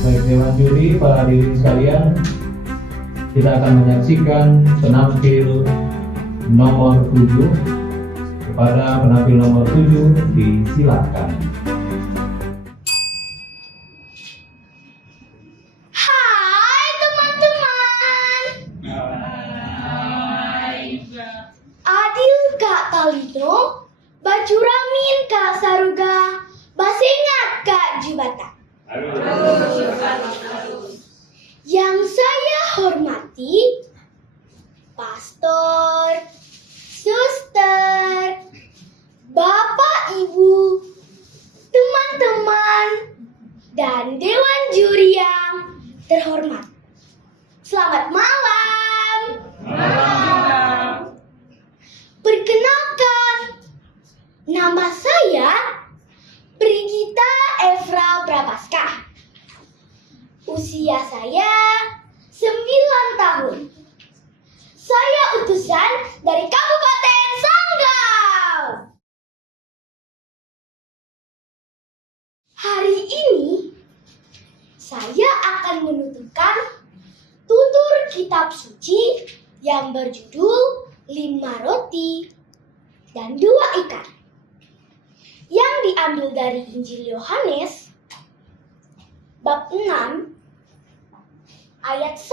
Baik Dewan Juri, para hadirin sekalian, kita akan menyaksikan penampil nomor 7. Kepada penampil nomor 7, disilakan. Hai teman-teman. Adil Kak Talino, baju ramin Kak Saruga, basengat Kak Jubata. Yang saya hormati, pastor, suster, bapak ibu, teman-teman, dan dewan juri yang terhormat. Selamat malam. Perkenalkan, nama saya Brigita Evra Prapaskah. Usia saya 9 tahun. Saya utusan dari Kabupaten Sanggau. Hari ini saya akan menuturkan tutur kitab suci yang berjudul 5 roti dan 2 ikan, yang diambil dari Injil Yohanes bab 6 ayat 1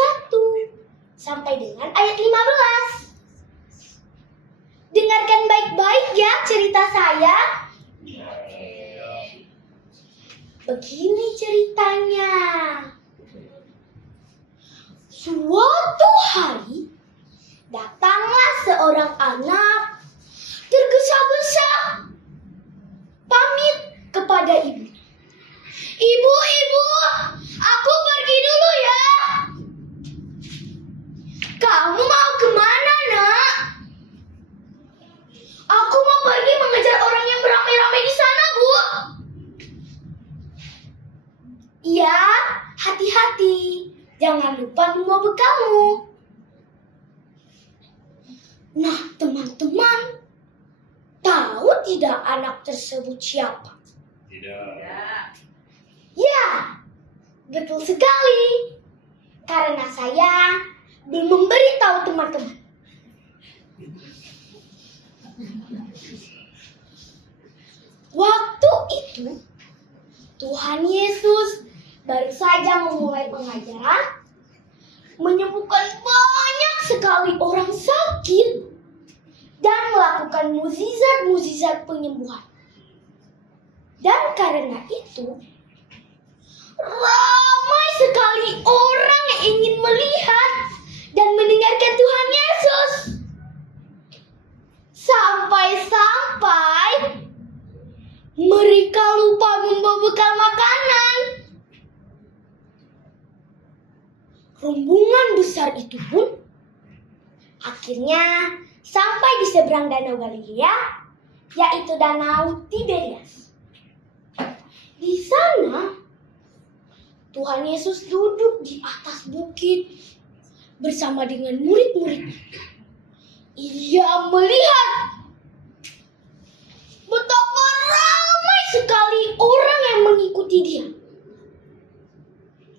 sampai dengan ayat 15. Dengarkan baik-baik ya cerita saya. Begini ceritanya. Suatu hari datanglah seorang anak tergesa-gesa pamit kepada ibu. Ibu, aku pergi dulu ya. Kamu mau kemana, nak? Aku mau pergi mengejar orang yang beramai-ramai di sana, Bu. Iya, hati-hati. Jangan lupa membawa bekalmu. Nah, teman-teman, tahu tidak anak tersebut siapa? Tidak. Ya, betul sekali. Karena saya belum memberitahu teman-teman. Waktu itu, Tuhan Yesus baru saja memulai pengajaran, menyembuhkan banyak sekali orang sakit, dan melakukan mukjizat-mukjizat penyembuhan. Dan karena itu, ramai sekali orang yang ingin melihat dan mendengarkan Tuhan Yesus. Sampai-sampai mereka lupa membawa bekal makanan. Rombongan besar itu pun akhirnya sampai di seberang Danau Galilea, yaitu Danau Tiberias. Di sana, Tuhan Yesus duduk di atas bukit bersama dengan murid-muridnya. Ia melihat betapa ramai sekali orang yang mengikuti dia.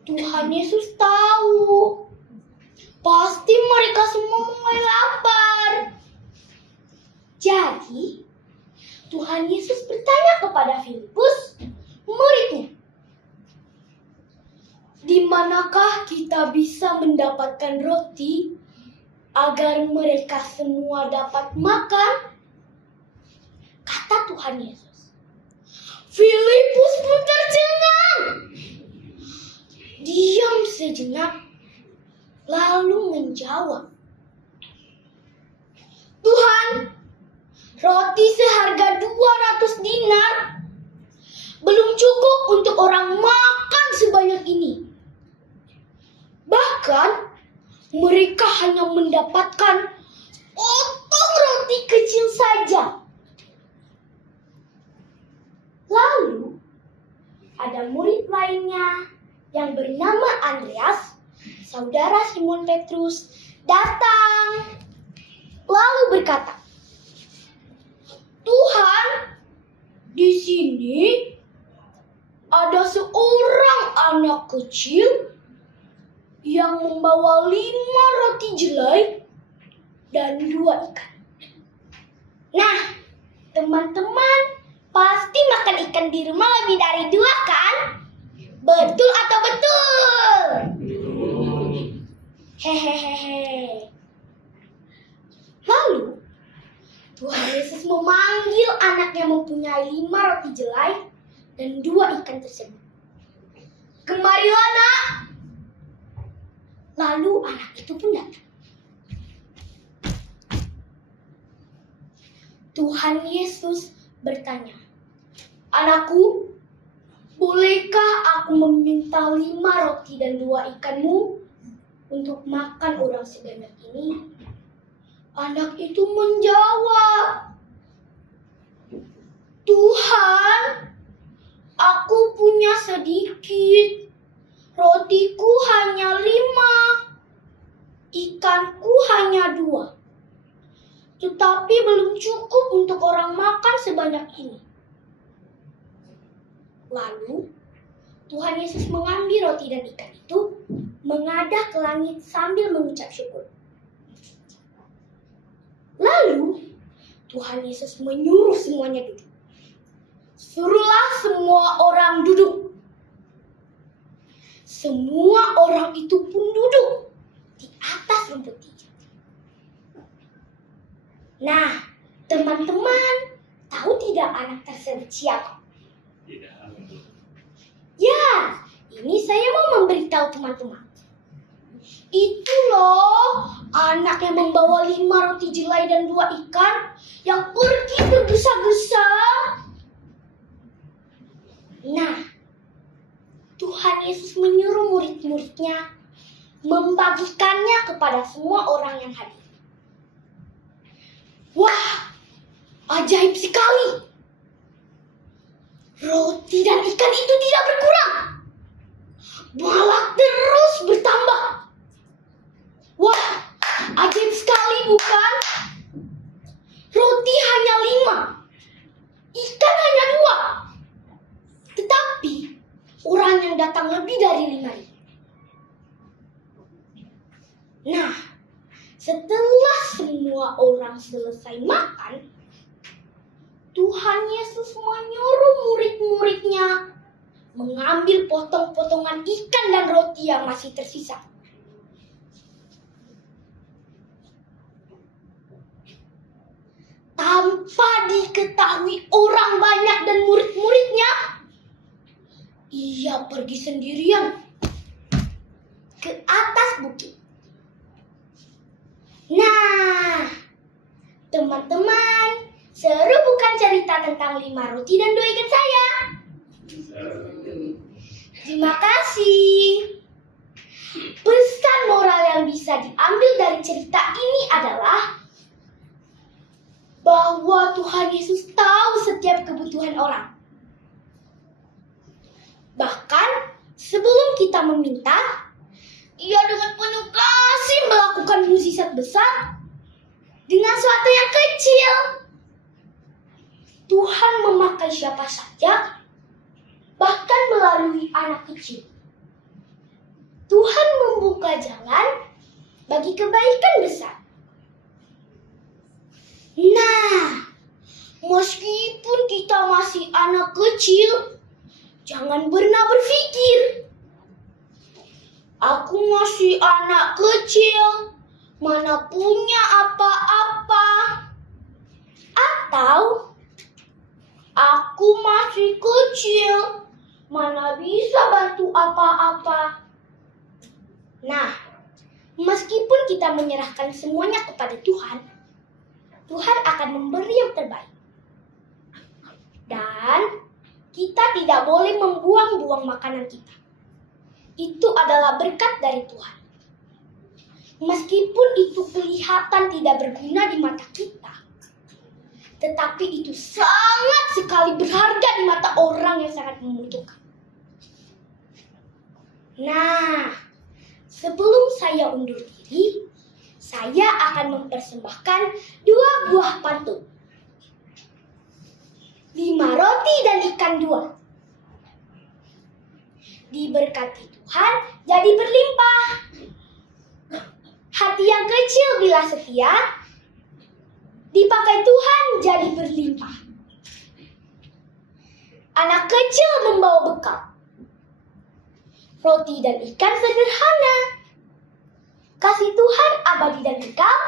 Tuhan Yesus tahu, pasti mereka semua mulai lapar. Jadi, Tuhan Yesus bertanya kepada Filipus, muridnya, di manakah kita bisa mendapatkan roti agar mereka semua dapat makan? Kata Tuhan Yesus. Filipus pun tercengang. Diam sejenak, lalu menjawab, Tuhan, roti seharga 200 dinar belum cukup untuk orang makan sebanyak ini. Bahkan mereka hanya mendapatkan potong roti kecil saja. Lalu ada murid lainnya yang bernama Andreas, saudara Simon Petrus, datang lalu berkata, Tuhan, di sini ada seorang anak kecil yang membawa 5 roti jelai dan 2 ikan. Nah, teman-teman pasti makan ikan di rumah lebih dari 2 kan? Betul atau betul? Hehehe. Lalu, Tuhan Yesus memanggil anak yang mempunyai 5 roti jelai dan 2 ikan tersebut. Kemarilah nak. Lalu anak itu pun datang. Tuhan Yesus bertanya, "Anakku, bolehkah aku meminta 5 roti dan 2 ikanmu untuk makan orang sebanyak ini?" Anak itu menjawab, "Tuhan, aku punya sedikit. Rotiku hanya 5, ikanku hanya 2. Tetapi belum cukup untuk orang makan sebanyak ini." Lalu, Tuhan Yesus mengambil roti dan ikan itu, mengadah ke langit sambil mengucap syukur. Lalu, Tuhan Yesus menyuruh semuanya duduk. "Suruhlah semua orang duduk." Semua orang itu pun duduk di atas rumput hijau. Nah, teman-teman, tahu tidak anak tersebut siapa? Tidak. Ya, ini saya mau memberitahu teman-teman. Itu loh, anak yang membawa 5 roti jelai dan 2 ikan yang pergi bergesa-gesa. Nah, Tuhan Yesus menyuruh murid-muridnya membagikannya kepada semua orang yang hadir. Wah, ajaib sekali. Roti dan ikan itu tidak berkurang, malah terus bertambah. Wah, ajaib sekali bukan? Roti hanya 5, ikan hanya 2. Tetapi orang yang datang lebih dari 5.000. Nah, setelah semua orang selesai makan, Tuhan Yesus menyuruh murid-muridnya mengambil potong-potongan ikan dan roti yang masih tersisa. Tanpa diketahui orang banyak dan murid-muridnya, ia pergi sendirian ke atas bukit. Nah, teman-teman, seru bukan cerita tentang 5 roti dan 2 ikan saya? Terima kasih. Pesan moral yang bisa diambil dari cerita ini adalah bahwa Tuhan Yesus tahu setiap kebutuhan orang. Bahkan sebelum kita meminta, Ia dengan penuh kasih melakukan mukjizat besar dengan suatu yang kecil. Tuhan memakai siapa saja, bahkan melalui anak kecil. Tuhan membuka jalan bagi kebaikan besar. Nah, meskipun kita masih anak kecil, jangan pernah berpikir, "Aku masih anak kecil, mana punya apa-apa." Atau, "Aku masih kecil, mana bisa bantu apa-apa." Nah, meskipun kita menyerahkan semuanya kepada Tuhan, Tuhan akan memberi yang terbaik. Dan kita tidak boleh membuang-buang makanan kita. Itu adalah berkat dari Tuhan. Meskipun itu kelihatan tidak berguna di mata kita, tetapi itu sangat sekali berharga di mata orang yang sangat membutuhkan. Nah, sebelum saya undur diri, saya akan mempersembahkan 2 buah pantun. 5 roti dan ikan 2. diberkati Tuhan jadi berlimpah. Hati yang kecil bila setia, dipakai Tuhan jadi berlimpah. Anak kecil membawa bekal, roti dan ikan sederhana. Kasih Tuhan abadi dan kekal,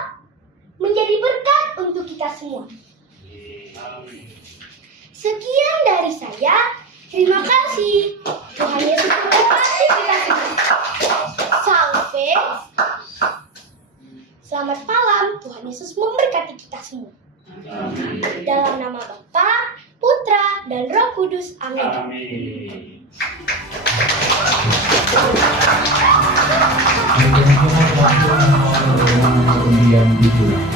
menjadi berkat untuk kita semua. Sekian dari saya. Terima kasih. Tuhan Yesus memberkati kita semua. Sampai. Selamat malam. Tuhan Yesus memberkati kita semua. Dalam nama Bapa, Putra, dan Roh Kudus. Amin. Amin. Undian 7.